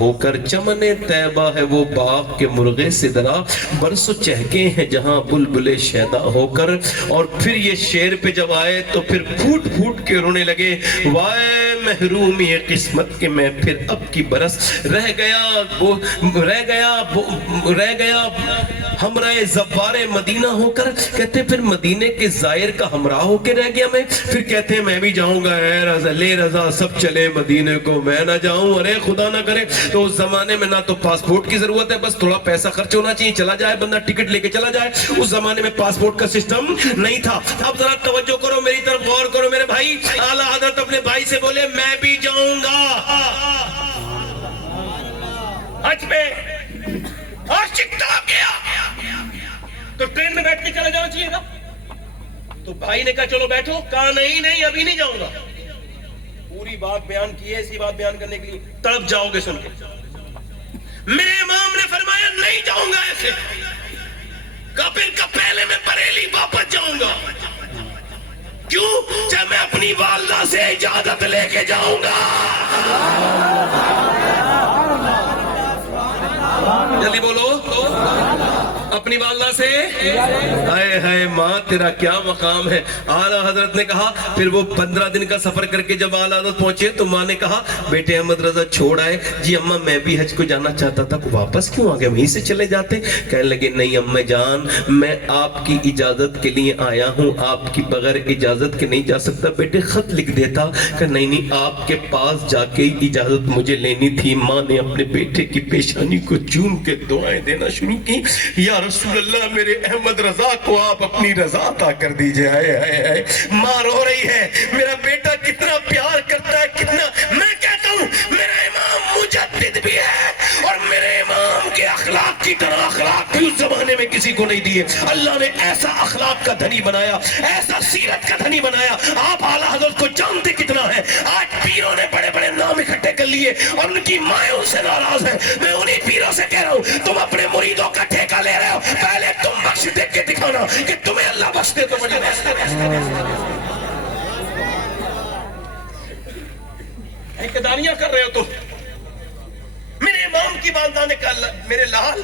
ہو کر چمن طیبہ ہے وہ باغ کے مرغے سدرا برسو چہکے ہیں جہاں بلبلے شیدا ہو کر. اور پھر یہ شعر پہ جب آئے تو پھر پھوٹ پھوٹ کے رونے لگے. وائے محرومی قسمت کے میں پھر اب کی برس رہ گیا ہمراہ زوار مدینہ ہو کر. کہتے پھر مدینے کے زائر کا ہمراہ ہو کے رہ گیا میں. پھر کہتے ہیں میں بھی جاؤں گا اے رضا لے رضا سب چلے مدینے کو میں نہ جاؤں. ارے خدا نہ کرے. تو اس زمانے میں نہ تو پاسپورٹ کی ضرورت ہے, بس تھوڑا پیسہ خرچ ہونا چاہیے, چلا جائے بندہ ٹکٹ لے کے چلا جائے. اس زمانے میں پاسپورٹ کا سسٹم نہیں تھا. اب ذرا توجہ کرو میری طرف غور کرو میرے بھائی. اعلیٰ حضرت اپنے بھائی سے بولے میں بھی جاؤں گا حج پہ. عاشق آ گیا تو ٹرین میں بیٹھ کے چلا جانا چاہیے نا. تو بھائی نے کہا چلو بیٹھو. کہا نہیں ابھی نہیں جاؤں گا. پوری بات بیان کی ہے, اسی بات بیان کرنے کے لیے تڑپ جاؤ گے سن کے. میرے امام نے فرمایا نہیں جاؤں گا ایسے. کپل کا پہلے میں بریلی واپس جاؤں گا. کیوں؟ جب میں اپنی والدہ سے اجازت لے کے جاؤں گا. جلدی بولو. اپنی والدہ سے. ہائے ہائے ماں تیرا کیا مقام ہے. اعلیٰ حضرت نے کہا پھر وہ 15 دن کا سفر کر کے جب اعلیٰ حضرت پہنچے تو ماں نے کہا بیٹے احمد رضا چھوڑ آئے. جی اماں میں بھی حج کو جانا چاہتا تھا. واپس کیوں آ گئے, وہیں سے چلے جاتے. کہنے لگے نہیں اماں جان میں آپ کی اجازت کے لیے آیا ہوں, آپ کی بغیر اجازت کے نہیں جا سکتا. بیٹے خط لکھ دیتا. کہ نہیں آپ کے پاس جا کے اجازت مجھے لینی تھی. ماں نے اپنے بیٹے کی پیشانی کو چوم کے دعائیں دینا شروع کی. یا رسول اللہ میرے احمد رضا کو آپ اپنی رضا عطا کر دیجئے. آئے ماں رو رہی ہے. میرا بیٹا کتنا پیار کرتا ہے کتنا. میں کہتا ہوں میرا امام مجدد بھی ہے اور میرے امام کے اخلاق کی طرح اخلاق بھی اس زمانے میں کسی کو نہیں دیے. اللہ نے ایسا اخلاق کا دھنی بنایا, ایسا سیرت کا دھنی بنایا. آپ اعلیٰ حضرت کو جانتے کتنا ہے. آج پیروں نے بڑے بڑے نام اکٹھے کر لیے اور ان کی مائیں ان سے ناراض ہیں. میں انہی پیروں سے کہہ رہا ہوں تم اپنے مریدوں کا ٹھیکہ لے رہے ہو, پہلے تم بخش دیکھ کے دکھانا کہ تمہیں اللہ بخش دے. تو مجھے اقتداریاں کر رہے ہو تم. میرے امام کی والدہ نے کہا میرے لال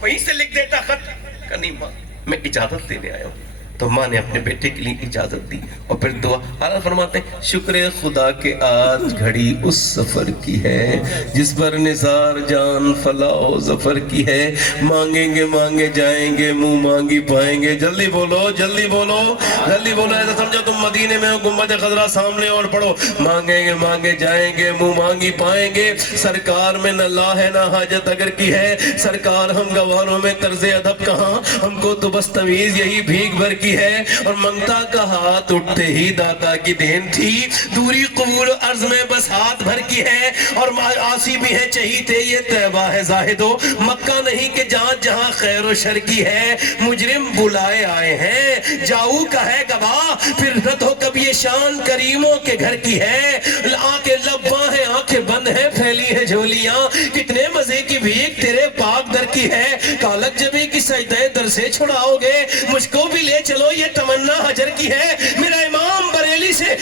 وہیں سے لکھ دیتا خط. کہ نہیں ماں میں اجازت لینے آیا ہوں. تو ماں نے اپنے بیٹے کے لیے اجازت دی اور پھر دعا. اعلیٰ فرماتے ہیں شکر خدا کہ آج گھڑی اس سفر کی ہے جس پر نثار جان فلاح و ظفر کی ہے. مانگیں گے مانگے جائیں گے منہ مانگی پائیں گے. جلدی بولو جلدی بولو جلدی بولو. ایسا سمجھو تم مدینے میں ہو, گنبد خضرا سامنے اور پڑھو مانگیں گے مانگے جائیں گے منہ مانگی پائیں گے. سرکار میں نہ لا ہے نہ حاجت اگر کی ہے. سرکار ہم گواروں میں طرز ادب کہاں, ہم کو تو بس تمیز یہی بھیک بھر کی ہے. اور منگتا کا ہاتھ اٹھتے ہی داتا کی دین تھی. دوری قبول عرض میں بس ہاتھ بھر کی ہے. اور آسی بھی ہے چہیتے یہ طیبہ ہے زاہدو, مکہ نہیں کہ جہاں جہاں خیر و شر کی ہے. مجرم بلائے آئے ہیں جاؤ کا ہے گواہ, پھر رد ہو کب یہ شان کریموں کے گھر کی ہے. آنکھیں لباں ہیں آنکھیں بند ہیں پھیلی ہیں جھولیاں, کتنے مزے کی بھیک تیرے پاک در کی ہے. کالک جبی کی سجدہ در سے چھڑاؤ گے, مجھ کو بھی لے چلو یہ تمنا حجر کی ہے. میرا امام بریلی سے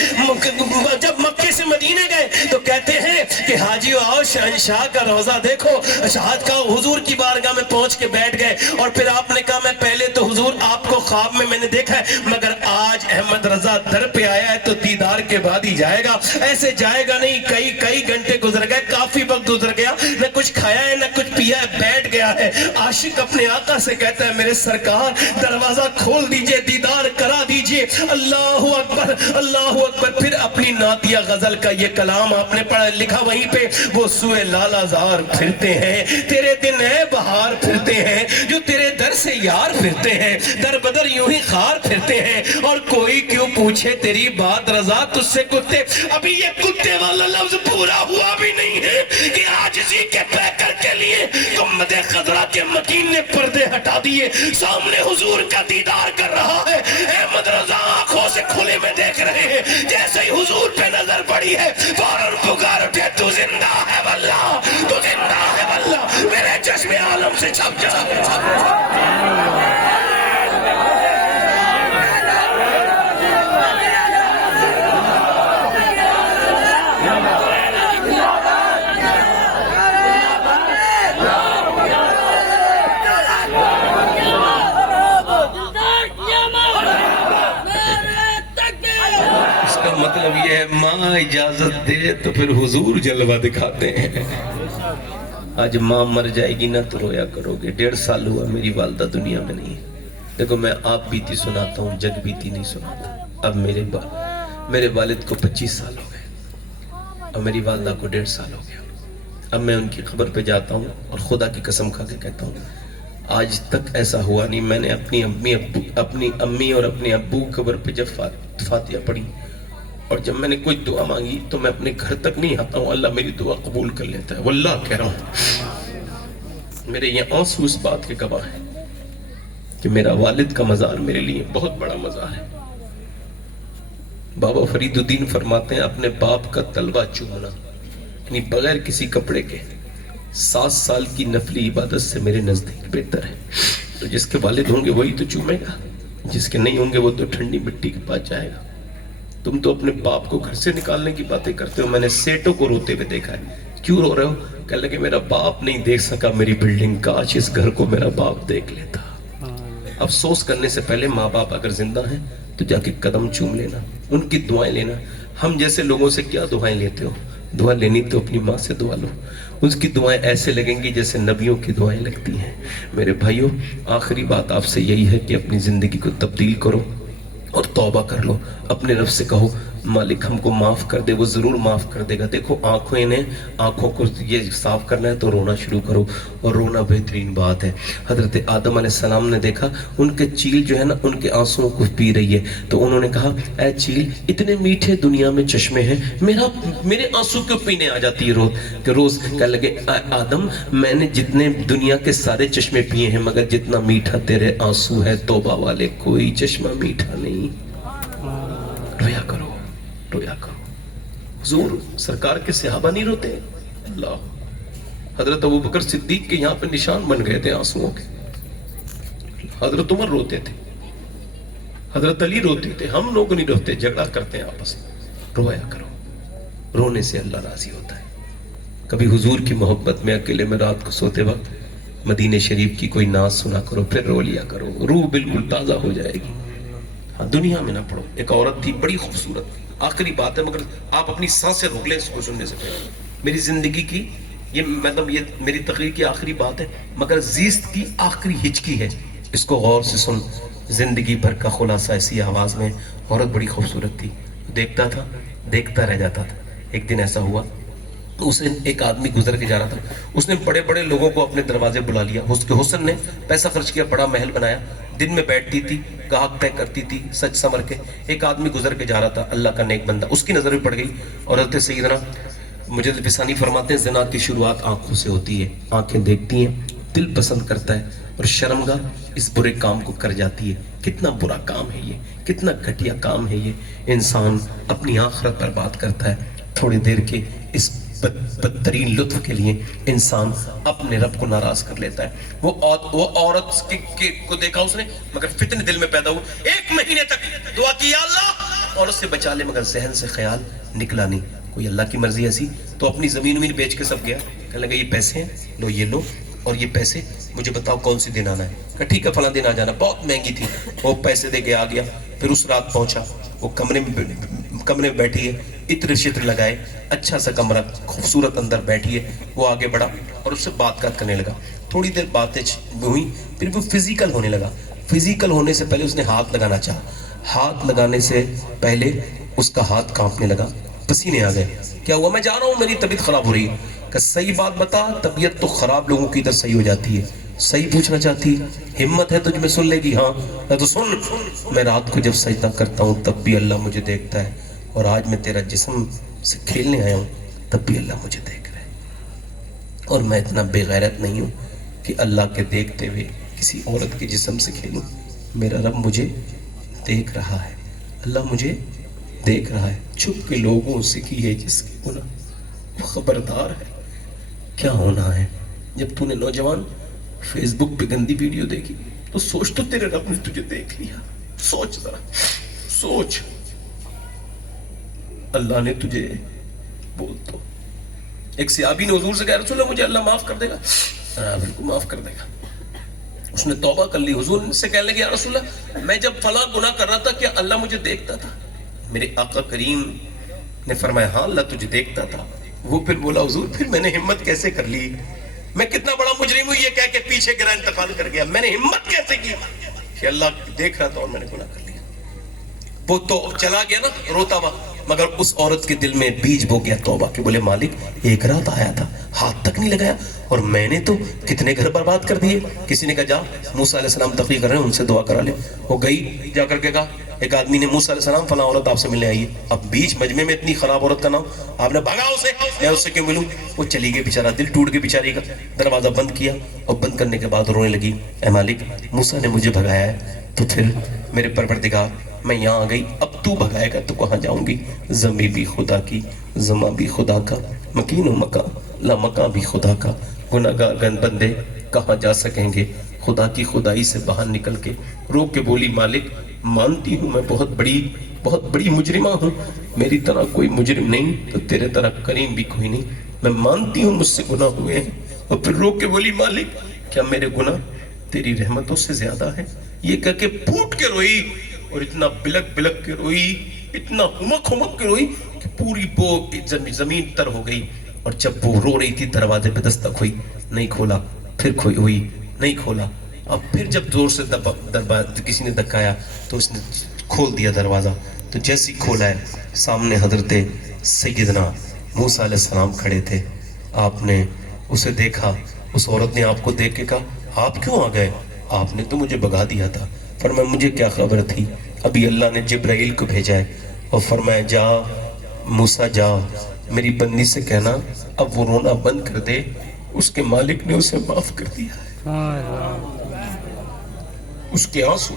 جب مکے سے مدینے گئے تو کہتے ہیں کہ حاجی آؤ شہنشاہ کا روضہ دیکھو. شہاد کا حضور کی بارگاہ میں پہنچ کے بیٹھ گئے اور پھر آپ نے کہا میں پہلے تو حضور آپ کو خواب میں نے دیکھا ہے, مگر آج احمد رضا در پہ آیا ہے تو دیدار کے بعد ہی جائے گا. ایسے جائے گا نہیں. کئی گھنٹے گزر گئے, کافی وقت گزر گیا, نہ کچھ کھایا ہے نہ کچھ پیا ہے, بیٹھ گیا ہے. عاشق اپنے آقا سے کہتا ہے میرے سرکار دروازہ کھول دیجئے, دیدار کرا دیجئے. اللہ اکبر اللہ اکبر. پھر اپنی نعتیہ غزل کا یہ کلام آپ نے پڑھا لکھا وہیں پہ. وہ سوئے لالا زار پھرتے ہیں تیرے دن ہے بہار پھرتے ہیں, جو تیرے در سے یار پھرتے ہیں, در بدر یوں ہی خار پھرتے ہیں. اور کوئی کیوں پوچھے تیری بات رضا تجھ سے کتے. ابھی یہ کتے والا لفظ پورا ہوا بھی نہیں ہے کہ آج اسی کے پیکر کے لیے گنبد خضرا کے مکین نے پردے ہٹا دیے, سامنے حضور کا دیدار کر رہا ہے. احمد رضا آنکھوں سے کھلے میں دیکھ رہے ہیں. جیسے ہی حضور پہ نظر پڑی ہے فوراً پکار اٹھے تو زندہ ہے واللہ تو زندہ ہے واللہ, میرے چشم عالم سے چھپ جا. مطلب یہ ہے ماں اجازت دے تو پھر حضور جلوہ دکھاتے ہیں. آج ماں مر جائے گی نا تو رویا کرو گے. 1.5 سال ہوا میری والدہ دنیا میں نہیں ہے. دیکھو میں آپ بیتی سناتا ہوں, جگ بیتی نہیں سناتا. اب میرے والد کو 25 سال ہو گئے اور میری والدہ کو 1.5 سال ہو گیا. اب میں ان کی قبر پہ جاتا ہوں اور خدا کی قسم کھا کے کہتا ہوں آج تک ایسا ہوا نہیں. میں نے اپنی امی اور اپنے ابو قبر پہ جب فاتحہ پڑھی اور جب میں نے کوئی دعا مانگی تو میں اپنے گھر تک نہیں آتا ہوں, اللہ میری دعا قبول کر لیتا ہے. واللہ کہہ رہا ہوں, میرے یہ آنسو اس بات کے گواہ ہیں کہ میرا والد کا مزار میرے لیے بہت بڑا مزار ہے. بابا فرید الدین فرماتے ہیں اپنے باپ کا تلوا چومنا یعنی بغیر کسی کپڑے کے 7 سال کی نفلی عبادت سے میرے نزدیک بہتر ہے. تو جس کے والد ہوں گے وہی تو چومے گا, جس کے نہیں ہوں گے وہ تو ٹھنڈی مٹی کے پاس جائے گا. تم تو اپنے باپ کو گھر سے نکالنے کی باتیں کرتے ہو. میں نے سیٹوں کو روتے ہوئے دیکھا ہے. کیوں رو رہے ہو؟ کہنے لگے میرا باپ نہیں دیکھ سکا میری بلڈنگ, کاش اس گھر کو میرا باپ دیکھ لیتا. افسوس کرنے سے پہلے ماں باپ اگر زندہ ہیں تو جا کے قدم چوم لینا, ان کی دعائیں لینا. ہم جیسے لوگوں سے کیا دعائیں لیتے ہو؟ دعا لینی تو اپنی ماں سے دعا لو, اس کی دعائیں ایسے لگیں گی جیسے نبیوں کی دعائیں لگتی ہیں. میرے بھائیوں, آخری بات آپ سے یہی ہے کہ اپنی زندگی کو تبدیل کرو اور توبہ کر لو. اپنے رب سے کہو مالک ہم کو معاف کر دے, وہ ضرور معاف کر دے گا. دیکھو آنکھوں کو یہ صاف کرنا ہے تو رونا شروع کرو, اور رونا بہترین بات ہے. حضرت آدم علیہ السلام نے دیکھا ان کے چیل جو ہے نا ان کے آنسوں کو پی رہی ہے, تو انہوں نے کہا اے چیل اتنے میٹھے دنیا میں چشمے ہیں, میرے آنسو کیوں پینے آ جاتی ہے روز؟ کہنے لگے آدم میں نے جتنے دنیا کے سارے چشمے پیے ہیں مگر جتنا میٹھا تیرے آنسو ہے توبہ والے کوئی چشمہ میٹھا نہیں. رویا کرو, رویا کرو. حضور سرکار کے صحابہ نہیں روتے؟ اللہ, حضرت ابوبکر صدیق کے یہاں پہ نشان بن گئے تھے آنسوؤں کے. حضرت عمر روتے تھے, حضرت علی روتے تھے. ہم لوگ نہیں روتے, جھگڑا کرتے ہیں آپس میں. رویا کرو, رونے سے اللہ راضی ہوتا ہے. کبھی حضور کی محبت میں اکیلے میں رات کو سوتے وقت مدینہ شریف کی کوئی ناز سنا کرو, پھر رو لیا کرو, روح بالکل تازہ ہو جائے گی. ہاں دنیا میں نہ پڑھو. ایک عورت تھی بڑی خوبصورت, آخری بات ہے مگر آپ اپنی سانسیں روک لیں اس کو سننے سے پہلے. میری زندگی کی یہ میری تقریر کی آخری بات ہے مگر زیست کی آخری ہچکی ہے, اس کو غور سے سن. زندگی بھر کا خلاصہ ایسی آواز میں. عورت بڑی خوبصورت تھی, دیکھتا تھا دیکھتا رہ جاتا تھا. ایک دن ایسا ہوا اسے ایک آدمی گزر کے جا رہا تھا, اس نے بڑے بڑے لوگوں کو اپنے دروازے بلا لیا. اس کے حسن نے پیسہ خرچ کیا, بڑا محل بنایا, دن میں بیٹھتی تھی, گاہک طے کرتی تھی سچ سمر کے. ایک آدمی گزر کے جا رہا تھا, اللہ کا نیک بندہ, اس کی نظر بھی پڑ گئی. اور حضرت سیدنا مجدد فسانی فرماتے ہیں زنا کی شروعات آنکھوں سے ہوتی ہے. آنکھیں دیکھتی ہیں, دل پسند کرتا ہے اور شرمگاہ اس برے کام کو کر جاتی ہے. کتنا برا کام ہے یہ, کتنا گھٹیا کام ہے یہ. انسان اپنی آخرت برباد کرتا ہے. تھوڑی دیر کے اس بدترین لطف کے لیے انسان اپنے رب کو ناراض کر لیتا ہے. وہ عورت کو دیکھا اس نے مگر فتنے دل میں پیدا ہوا. 1 مہینے تک دعا کی, یا اللہ عورت سے بچا لے, مگر ذہن سے خیال نکلا نہیں. کوئی اللہ کی مرضی ایسی تو اپنی زمین بیچ کے سب گیا. کہنے لگا یہ پیسے ہیں, لو یہ لو, اور یہ پیسے مجھے بتاؤ کون سی دن آنا ہے. کہ ٹھیک ہے فلاں دن آ جانا. بہت مہنگی تھی, وہ پیسے دے کے آ گیا. پھر اس رات پہنچا, وہ کمرے میں بیٹھی ہے, عطر شطر لگائے, اچھا سا کمرہ خوبصورت, اندر بیٹھی ہے. وہ آگے بڑھا اور اس سے بات کرنے لگا. تھوڑی دیر باتیں ہوئی, پھر وہ فزیکل ہونے لگا. فزیکل ہونے سے پہلے اس نے ہاتھ لگانا چاہا. ہاتھ لگانے سے پہلے اس کا ہاتھ کانپنے لگا, پسینے آ گئے. کیا ہوا؟ میں جا رہا ہوں, میری طبیعت خراب ہو رہی ہے. کہ صحیح بات بتا, طبیعت تو خراب لوگوں کی ادھر صحیح ہو جاتی ہے. صحیح پوچھنا چاہتی, ہمت ہے تجھ میں سن لے گی؟ ہاں تو سن, میں رات کو جب سجدہ کرتا ہوں تب بھی اللہ مجھے دیکھتا ہے, اور آج میں تیرا جسم سے کھیلنے آیا ہوں تب بھی اللہ مجھے دیکھ رہا ہے. اور میں اتنا بے غیرت نہیں ہوں کہ اللہ کے دیکھتے ہوئے کسی عورت کے جسم سے کھیلوں. میرا رب مجھے دیکھ رہا ہے, اللہ مجھے دیکھ رہا ہے. چھپ کے لوگوں سے کی ہے جس کی گناہ, خبردار ہے کیا ہونا ہے. جب تو نے نوجوان فیس بک پہ گندی ویڈیو دیکھی تو سوچ, تو تیرے رب نے تجھے دیکھ لیا. سوچ ذرا, سوچ, اللہ نے تجھے بول تو. ایک صحابی نے حضور سے کہا رسول اللہ مجھے اللہ معاف کر دے گا؟ بالکل معاف کر دے گا. اس نے توبہ کر لی. حضور سے کہنے لگے یا رسول اللہ میں جب فلاں گناہ کر رہا تھا کیا اللہ مجھے دیکھتا تھا؟ میرے آقا کریم نے فرمایا ہاں اللہ تجھے دیکھتا تھا. وہ پھر بولا حضور پھر میں نے ہمت کیسے کر لی, میں کتنا بڑا مجرم ہوں یہ کہہ کے پیچھے گرا انتقال کر گیا, میں نے ہمت کیسے کی کہ اللہ دیکھ رہا تھا اور میں نے گناہ کر لیا. وہ تو چلا گیا نا روتا ہوا, مگر اس عورت کے دل میں بیج بو گیا توبہ کہ بولے مالک ایک رات آیا تھا ہاتھ تک نہیں لگایا اور میں نے تو کتنے گھر برباد کر دیے. کسی نے کہا جا موسیٰ علیہ السلام تقریر کر رہے ہیں ان سے دعا کرا لے. وہ گئی جا کر کے کہا ایک آدمی نے موسیٰ علیہ السلام فلاں عورت آپ سے ملنے آئی ہے. اب بیچ مجمع میں اتنی خراب عورت کا نام, آپ نے بھگا اسے, میں اس سے کیوں ملوں. وہ چلی گئی بیچارہ, دل ٹوٹ گئی بیچاری کا. دروازہ بند کیا اور بند کرنے کے بعد رونے لگی, اے مالک موسیٰ نے مجھے بھگایا ہے تو پھر میرے پروردگار میں یہاں آ گئی, اب تو بھگائے گا تو کہاں جاؤں گی. زمیں بھی خدا کی زماں بھی خدا کا, مکین و مکان لا مکان بھی خدا کا, گناہگار گن بندے کہاں جا سکیں گے خدا کی خدائی سے باہر نکل کے. رو کے بولی مالک مانتی ہوں میں بہت بڑی مجرمہ ہوں, میری طرح کوئی مجرم نہیں تو تیرے طرح کریم بھی کوئی نہیں, میں مانتی ہوں مجھ سے گناہ ہوئے ہیں. اور پھر رو کے بولی مالک کیا میرے گناہ تیری رحمتوں سے زیادہ ہے. یہ کہہ کے پھوٹ کے روئی اور اتنا بلک بلک کے روئی, اتنا ہمک ہمک کے روئی کہ پوری وہ زمین تر ہو گئی. اور جب وہ رو رہی تھی دروازے پہ دستک ہوئی, نہیں کھولا, پھر کوئی ہوئی, نہیں کھولا. اب پھر جب زور سے کسی نے دھکایا تو اس نے کھول دیا دروازہ. تو جیسے کھولا ہے سامنے حضرت سیدنا موسیٰ علیہ السلام کھڑے تھے. آپ نے اسے دیکھا, اس عورت نے آپ کو دیکھ کے کہا آپ کیوں آ گئے, آپ نے تو مجھے بھگا دیا تھا. فرمایا مجھے کیا خبر تھی, ابھی اللہ نے جبرائیل کو بھیجا ہے. اور فرمایا جا موسیٰ جا میری بندی سے کہنا اب وہ رونا بند کر دے, اس کے مالک نے اسے معاف کر دیا ہے. اس کے آنسو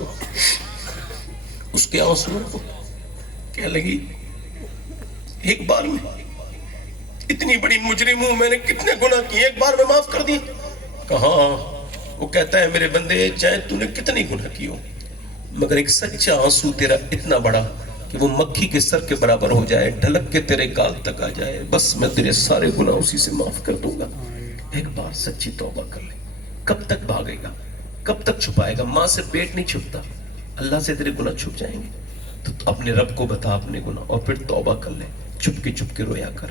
کیا لگی ایک بار میں اتنی بڑی مجرم ہوں, میں نے کتنے گناہ کیے ایک بار میں معاف کر دی. کہاں وہ کہتا ہے میرے بندے چاہے تو نے کتنی گناہ کی ہو مگر ایک سچا آنسو تیرا اتنا بڑا کہ وہ مکھی کے سر کے برابر ہو جائے, ڈھلک کے تیرے گال تک آ جائے, بس میں تیرے سارے گناہ اسی سے معاف کر دوں گا. ایک بار سچی توبہ کر لے. کب تک بھاگے گا, کب تک چھپائے گا. ماں سے پیٹ نہیں چھپتا, اللہ سے تیرے گناہ چھپ جائیں گے. تو اپنے رب کو بتا اپنے گناہ اور پھر توبہ کر لے. چھپ کے رویا کر.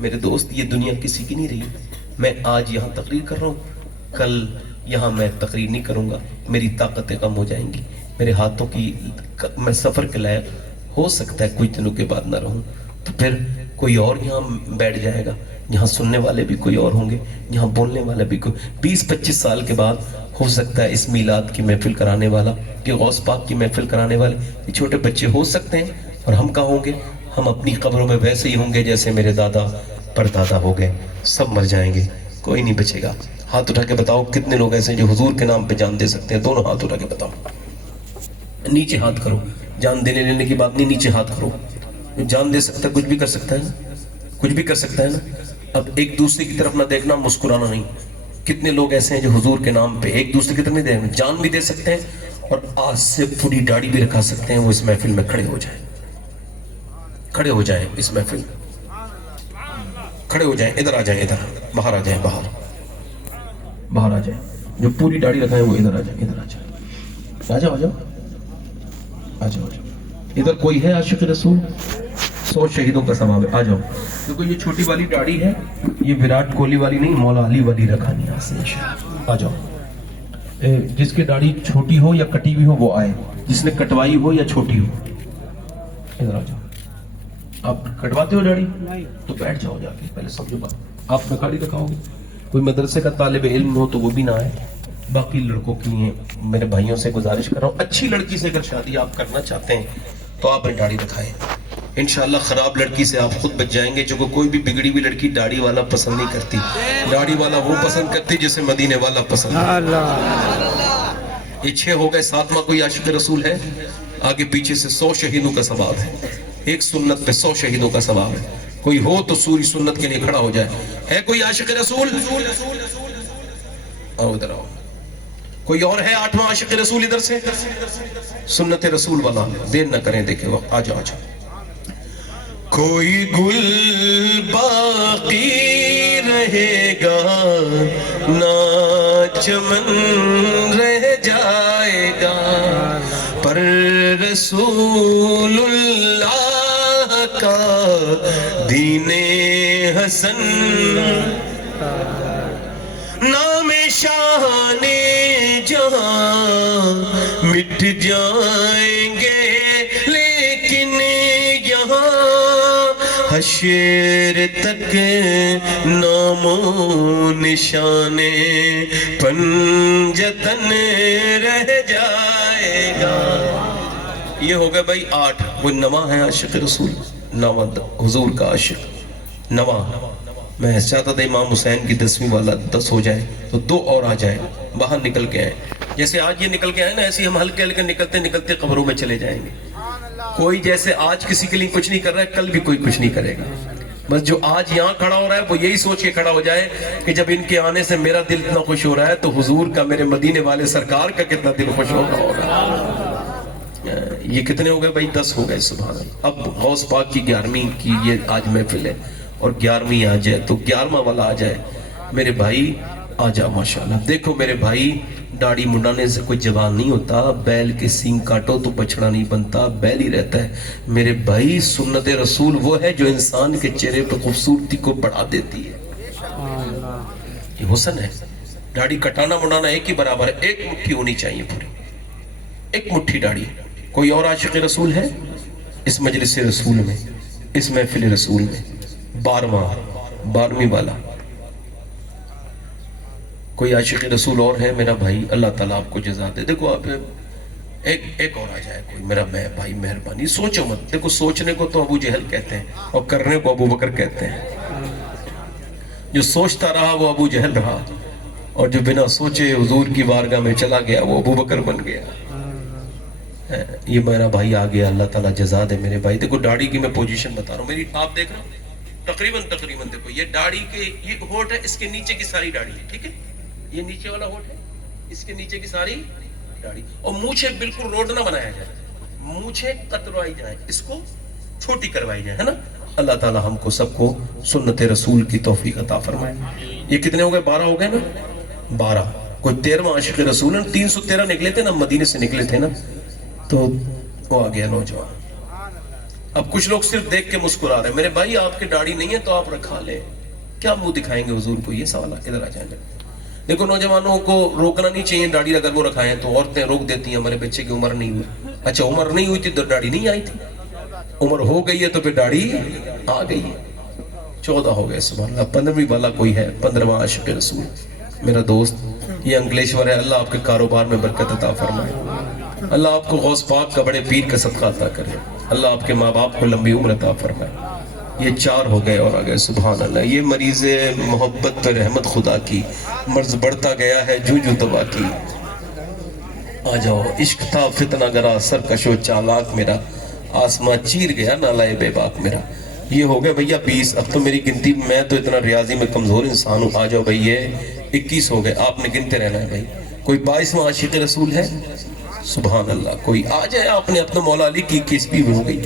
میرے دوست یہ دنیا کسی کی نہیں رہی. میں آج یہاں تقریر کر رہا ہوں, کل یہاں میں تقریر نہیں کروں گا, میری طاقتیں کم ہو جائیں گی, میرے ہاتھوں کی میں سفر کے لائق ہو سکتا ہے کچھ دنوں کے بعد نہ رہوں, تو پھر کوئی اور یہاں بیٹھ جائے گا. یہاں سننے والے بھی کوئی اور ہوں گے, یہاں بولنے والے بھی کوئی. 20-25 سال کے بعد ہو سکتا ہے اس میلاد کی محفل کرانے والا, یہ غوث پاک کی محفل کرانے والے, یہ چھوٹے بچے ہو سکتے ہیں. اور ہم کہاں ہوں گے, ہم اپنی قبروں میں ویسے ہی ہوں گے جیسے میرے دادا پردادا ہو گئے. سب مر جائیں گے, کوئی نہیں بچے گا. ہاتھ اٹھا کے بتاؤ کتنے لوگ ایسے ہیں جو حضور کے نام پہ جان دے سکتے ہیں. دونوں ہاتھ اٹھا کے بتاؤ. نیچے ہاتھ کرو, جان دینے لینے کی بات نہیں, نیچے ہاتھ کرو. جان دے سکتا ہے کچھ بھی کر سکتا ہے نا, کچھ بھی کر سکتا ہے نا. اب ایک دوسرے کی طرف نہ دیکھنا, مسکرانا نہیں. کتنے لوگ ایسے ہیں جو حضور کے نام پہ ایک دوسرے کی طرف نہیں دیکھیں, جان بھی دے سکتے ہیں اور آج سے پوری داڑھی بھی رکھا سکتے ہیں. وہ اس محفل میں کھڑے ہو جائیں, کھڑے ہو جائیں اس محفل میں, کھڑے ہو جائیں. ادھر آ جائیں, ادھر باہر آ جائیں, باہر آ جائیں. جو پوری داڑھی رکھا ہے وہ ادھر آ جائیں, ادھر آ جائیں. آ جاؤ, آ جاؤ, آ جاؤ. ادھر کوئی ہے عاشق رسول؟ 100 شہیدوں کا ثواب ہے. آ جاؤ. دیکھو یہ چھوٹی والی داڑھی ہے, یہ وراٹ کوہلی والی نہیں, مولا علی والی رکھانی ہے. آ جاؤ. جس کی داڑھی چھوٹی ہو یا کٹی ہوئی ہو وہ آئے, جس نے کٹوائی ہو یا چھوٹی ہو ادھر آ جاؤ. آپ کٹواتے ہو داڑھی تو بیٹھ جاؤ جا کے, پہلے سمجھو بات. آپ نکالی دکھاؤ گے, کوئی مدرسے کا طالب علم ہو تو وہ بھی نہ آئے. باقی لڑکوں کے لیے میرے بھائیوں سے گزارش کر رہا ہوں, اچھی لڑکی سے اگر شادی آپ کرنا چاہتے ہیں تو آپ داڑھی دکھائیں. انشاءاللہ خراب لڑکی سے آپ خود بچ جائیں گے, جو کوئی بھی بگڑی ہوئی لڑکی داڑھی والا پسند نہیں کرتی. داڑھی والا وہ پسند کرتی جسے مدینے والا پسند. یہ 6 ہو گئے, 7واں کوئی عاشق رسول ہے؟ آگے پیچھے سے 100 شہیدوں کا ثواب ہے. ایک سنت پہ 100 شہیدوں کا ثواب ہے. کوئی ہو تو سوری سنت کے لیے کھڑا ہو جائے. ہے کوئی عاشق رسول؟ آؤ ادھر آؤ. کوئی اور ہے 8واں عاشق رسول ادھر سے؟ سنت رسول والا, دیر نہ کریں, دیکھیں وقت. آ جاؤ, آ جاؤ. کوئی گل باقی رہے گا نہ چمن رہ جائے گا, پر رسول اللہ کا مدینے حسن نام شاہان جہاں مٹ جائیں گے، لیکن یہاں حشر تک نام و نشان پنجتن رہ جائے گا۔ یہ ہو گئے بھائی 8۔ کوئی نواں ہے عاشق رسول؟ نواں حضور کا عاشق نواں۔ میں چاہتا تھا امام حسین کی 10ویں والا 10 ہو جائے تو 2 اور آ جائیں، باہر نکل کے آئیں۔ جیسے آج یہ نکل کے آئے نا، ایسے ہم ہلکے ہلکے نکلتے نکلتے قبروں میں چلے جائیں گے۔ کوئی جیسے آج کسی کے لیے کچھ نہیں کر رہا ہے، کل بھی کوئی کچھ نہیں کرے گا۔ بس جو آج یہاں کھڑا ہو رہا ہے وہ یہی سوچ کے کھڑا ہو جائے کہ جب ان کے آنے سے میرا دل اتنا خوش ہو رہا ہے تو حضور کا، میرے مدینے والے سرکار کا کتنا دل خوش ہو رہا ہوگا۔ یہ کتنے ہو گئے بھائی؟ 10 ہو گئے۔ سبحان اللہ۔ اب غوث پاک کی 11ویں کی یہ آج محفل ہے، اور 11ویں آ جائے تو 11واں والا آ جائے۔ میرے بھائی آ جا ماشاءاللہ۔ دیکھو میرے بھائی، داڑھی منڈانے سے کوئی جوان نہیں ہوتا، بیل کے سینگ کاٹو تو بچڑا نہیں بنتا، بیل ہی رہتا ہے۔ میرے بھائی سنت رسول وہ ہے جو انسان کے چہرے پر خوبصورتی کو بڑھا دیتی ہے، یہ حسن ہے۔ داڑھی کٹانا منڈانا ایک ہی برابر ہے، ایک مٹھی ہونی چاہیے پوری، ایک مٹھی داڑھی۔ کوئی اور عاشق رسول ہے اس مجلس رسول میں، اس محفل رسول میں؟ 12ویں والا کوئی عاشق رسول اور ہے میرا بھائی؟ اللہ تعالیٰ آپ کو جزا دے۔ دیکھو آپ ایک اور آ جائے کوئی میرا بھائی، مہربانی سوچو مت۔ دیکھو سوچنے کو تو ابو جہل کہتے ہیں اور کرنے کو ابو بکر کہتے ہیں۔ جو سوچتا رہا وہ ابو جہل رہا، اور جو بنا سوچے حضور کی بارگاہ میں چلا گیا وہ ابو بکر بن گیا۔ یہ میرا بھائی آ گیا، اللہ تعالیٰ جزا دے میرے بھائی۔ دیکھو داڑھی کی میں پوزیشن بتا رہا ہوں، میری آپ دیکھ رہا ہوں تقریباً دیکھو یہ داڑھی کے، یہ ہونٹ ہے، اس کے نیچے کی ساری داڑھی ہے، ٹھیک ہے؟ یہ نیچے والا ہونٹ ہے، اس کے نیچے کی ساری داڑھی، اور مونچھیں بالکل روڈ نہ بنایا جائے، مونچھیں کتروائی جائے، اس کو چھوٹی کروائی جائے، ہے نا؟ اللہ تعالیٰ ہم کو سب کو سنت رسول کی توفیق عطا فرمائے۔ یہ کتنے ہو گئے؟ 12 ہو گئے نا؟ 12۔ کوئی 13واں عاشق رسول ہے؟ 313 نکلے تھے نا، مدینے سے نکلے تھے نا، تو وہ آ گیا نوجوان۔ اب کچھ لوگ صرف دیکھ کے مسکرا رہے ہیں۔ میرے بھائی آپ کی داڑھی نہیں ہے تو آپ رکھا لیں، کیا منہ دکھائیں گے حضور کو؟ یہ سوال ادھر آ جائیں گے۔ دیکھو نوجوانوں کو روکنا نہیں چاہیے داڑھی اگر وہ رکھائیں تو، عورتیں روک دیتی ہیں ہمارے بچے کی عمر نہیں ہوئی۔ اچھا عمر نہیں ہوئی تھی تو داڑھی نہیں آئی تھی، عمر ہو گئی ہے تو پھر داڑھی آ گئی ہے۔ 14 ہو گئے سبحان اللہ۔ 15ویں والا کوئی ہے؟ 15واں عاشق رسول میرا دوست یہ انگلیشور ہے۔ اللہ آپ کے کاروبار میں برکت عطا فرمائے، اللہ آپ کو غوث پاک کا بڑے پیر کا صدقہ عطا کرے، اللہ آپ کے ماں باپ کو لمبی عمر عطا فرمائے۔ یہ 4 ہو گئے اور آگئے سبحان اللہ۔ یہ مریض محبت پر رحمت خدا کی، مرض بڑھتا گیا ہے جو تباہ کی۔ آ جاؤ، عشق تھا فتنہ گرا سرکش و چالاک میرا، آسماں چیر گیا نالائے بے باک میرا۔ یہ ہو گئے بھیا 20۔ اب تو میری گنتی، میں تو اتنا ریاضی میں کمزور انسان ہوں۔ آ جاؤ بھئی یہ 21 ہو گئے، آپ نے گنتے رہنا ہے بھائی۔ کوئی 22واں عاشق رسول ہے؟ سبحان اللہ۔ کوئی آ جائے، آپ نے اپنے مولا علی کی 21 بھی ہو گئی،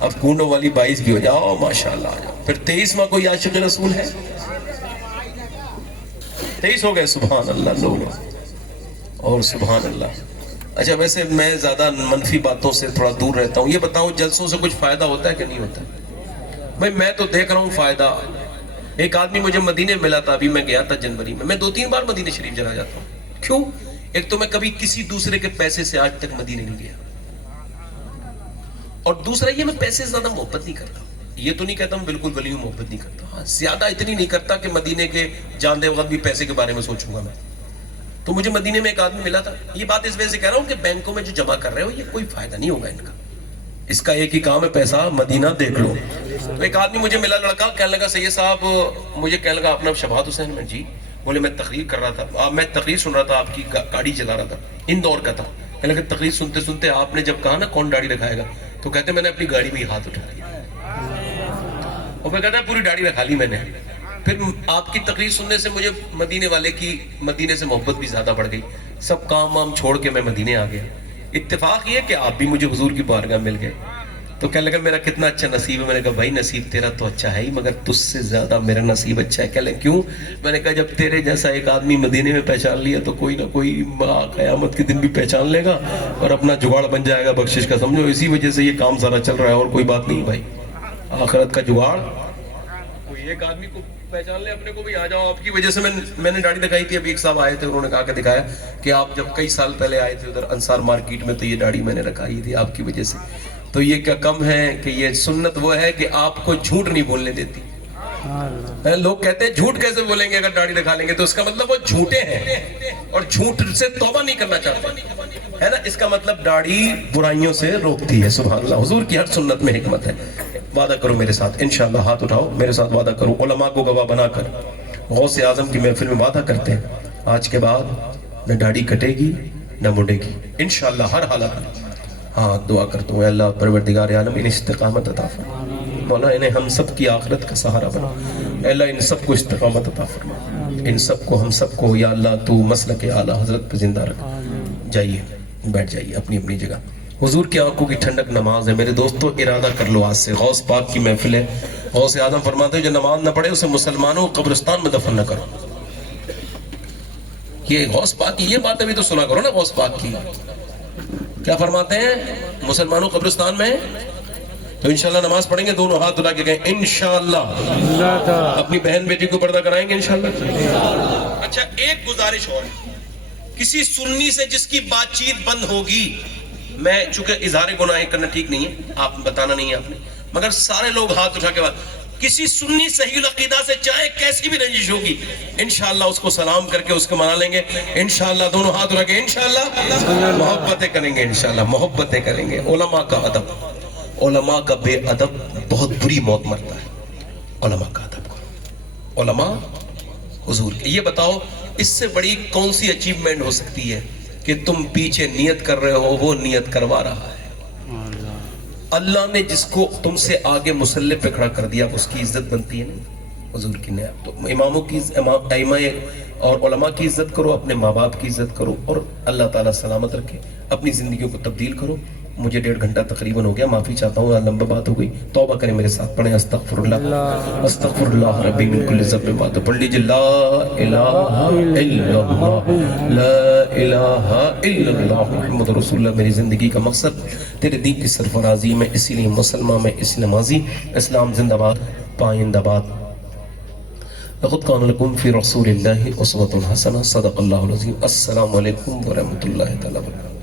اب کونڈوں والی 22 بھی ہو جاؤ ماشاءاللہ۔ آ جاؤ پھر 23واں کوئی عاشق رسول ہے؟ 23 ہو گئے سبحان اللہ لوگ، اور سبحان اللہ۔ اچھا ویسے میں زیادہ منفی باتوں سے تھوڑا دور رہتا ہوں۔ یہ بتاؤ جلسوں سے کچھ فائدہ ہوتا ہے کہ نہیں ہوتا؟ بھائی میں تو دیکھ رہا ہوں فائدہ۔ ایک آدمی مجھے مدینے ملا تھا، ابھی میں گیا تھا جنوری میں 2-3 بار مدینے شریف چلا جاتا ہوں۔ کیوں؟ ایک تو میں کبھی کسی دوسرے کے پیسے سے آج تک مدینے نہیں گیا، اور دوسرا یہ میں پیسے سے زیادہ محبت نہیں کرتا۔ یہ تو نہیں کہتا ہوں بالکل ولیوں محبت نہیں کرتا، ہاں زیادہ اتنی نہیں کرتا کہ مدینے کے جان دے وقت بھی پیسے کے بارے میں سوچوں گا میں۔ تو مجھے مدینے میں ایک آدمی ملا تھا، یہ بات اس وجہ سے کہہ رہا ہوں کہ بینکوں میں جو جمع کر رہے ہو یہ کوئی فائدہ نہیں ہوگا ان کا، اس کا ایک ہی کام ہے پیسہ مدینہ دیکھ لو۔ تو ایک آدمی مجھے ملا لڑکا، کہنے لگا سید صاحب، مجھے کہنے لگا اپنا شبات حسین میں جی، بولے میں تقریر کر رہا تھا، میں تقریر سن رہا تھا، آپ کی گاڑی چلا رہا تھا، اندور کا تھا۔ کہنے لگا تقریر سنتے سنتے آپ نے جب کہا نا کون داڑھی رکھائے گا، تو کہتے میں نے اپنی گاڑی میں ہاتھ اٹھا لیا، اور میں کہتا ہے پوری داڑھی رکھا لی میں نے۔ پھر آپ کی تقریر سننے سے مجھے مدینے والے کی، مدینے سے محبت بھی زیادہ بڑھ گئی، سب کام وام چھوڑ کے میں مدینے آ گیا۔ اتفاق یہ کہ آپ بھی مجھے حضور کی بارگاہ مل گئے۔ تو کہنے لگا میرا کتنا اچھا نصیب ہے۔ میں نے کہا بھائی نصیب تیرا تو اچھا ہے ہی، مگر تجھ سے زیادہ میرا نصیب اچھا ہے۔ کہنے لگا کیوں؟ میں نے کہا جب تیرے جیسا ایک آدمی مدینے میں پہچان لیا تو کوئی نہ کوئی قیامت کے دن بھی پہچان لے گا اور اپنا جگاڑ بن جائے گا بخشش کا، سمجھو اسی وجہ سے یہ کام سارا چل رہا ہے، اور کوئی بات نہیں بھائی۔ آخرت کا جگاڑ ایک آدمی کو پہچان لے اپنے کو بھی، آ جاؤ آپ کی وجہ سے میں نے داڑھی دکھائی تھی، ابھی ایک صاحب آئے تھے، انہوں نے کہا کہ دکھایا کہ آپ جب کئی سال پہلے آئے تھے ادھر انصار مارکیٹ میں تو یہ داڑھی میں نے رکھائی تھی آپ کی وجہ سے. تو یہ کیا کم ہے کہ یہ سنت وہ ہے کہ آپ کو جھوٹ نہیں بولنے دیتی. لوگ کہتے ہیں جھوٹ کیسے بولیں گے اگر داڑھی دکھا لیں گے، تو اس کا مطلب وہ جھوٹے ہیں اور جھوٹ سے توبہ نہیں کرنا چاہتے ہے نا. اس کا مطلب داڑھی برائیوں سے روکتی ہے. سبحان اللہ. حضور کی ہر سنت میں حکمت ہے. وعدہ کرو میرے ساتھ انشاءاللہ، ہاتھ اٹھاؤ میرے ساتھ وعدہ کرو، علماء کو گواہ بنا کر غوث اعظم کی محفل میں وعدہ کرتے ہیں آج کے بعد نہ داڑھی کٹے گی نہ مڑے گی انشاءاللہ ہر حالت میں. ہاں دعا کرتا ہوں، اے اللہ پروردگار عالم انہیں استقامت عطا فرما، مولا انہیں ہم سب کی آخرت کا سہارا بنا. اے اللہ ان سب کو استقامت عطا فرما، ان سب کو ہم سب کو یا اللہ تو مسلک اعلیٰ حضرت پہ زندہ رکھ. جائیے بیٹھ جائیے اپنی اپنی جگہ. حضور کی آنکھوں کی ٹھنڈک نماز ہے. میرے دوستو ارادہ کر لو آج سے، غوث پاک کی محفل ہے. غوث اعظم فرماتے ہیں جو نماز نہ پڑھے اسے مسلمانوں کو قبرستان میں دفن نہ کرو. یہ غوث پاک کی یہ بات ابھی تو سنا کرو نا. غوث پاک کی کیا فرماتے ہیں؟ مسلمانوں قبرستان میں. تو انشاءاللہ نماز پڑھیں گے، دونوں ہاتھ اٹھا کے کہیں انشاءاللہ. اپنی بہن بیٹی کو پردہ کرائیں گے انشاءاللہ. اچھا ایک گزارش اور، کسی سنی سے جس کی بات چیت بند ہوگی، میں چونکہ اظہار گناہ کرنا ٹھیک نہیں ہے، آپ بتانا نہیں ہے آپ نے، مگر سارے لوگ ہاتھ اٹھا کے بات، کسی سنی صحیح العقیدہ سے چاہے کیسی بھی رنجش ہوگی انشاءاللہ اس کو سلام کر کے اس کو منا لیں گے انشاءاللہ. دونوں ہاتھ اٹھا کے انشاءاللہ محبتیں کریں گے انشاءاللہ محبتیں کریں گے. علماء کا ادب، علماء کا بے ادب بہت بری موت مرتا ہے. علماء کا ادب کرو. علماء حضور کے. یہ بتاؤ اس سے بڑی کون سی اچیومنٹ ہو سکتی ہے کہ تم پیچھے نیت کر رہے ہو، وہ نیت کروا رہا ہے. اللہ نے جس کو تم سے آگے مسلح پہ کھڑا کر دیا اس کی عزت بنتی ہے نہیں حضور کی نعمت. تو اماموں کی ائمہ اور علماء کی عزت کرو، اپنے ماں باپ کی عزت کرو، اور اللہ تعالیٰ سلامت رکھے. اپنی زندگیوں کو تبدیل کرو. مجھے 1.5 گھنٹہ تقریباً ہو گیا، معافی چاہتا ہوں لمبا بات ہو گئی. توبہ کریں میرے ساتھ، پڑھیں استغفر اللہ استغفر اللہ ربی من کل ذنب. بات پڑھ لیجیے لا الہ الا اللہ لا الہ الا اللہ محمد رسول اللہ. میری زندگی کا مقصد تیرے دین کی سرفرازی میں، اسی لیے مسلمان میں اس نمازی. اسلام زندہ باد، پائندہ باد. لقد کان لکم فی رسول اللہ اسوۃ حسنہ. صدق اللہ العظیم. السلام علیکم ورحمۃ اللہ تعالیٰ وبرکاتہ.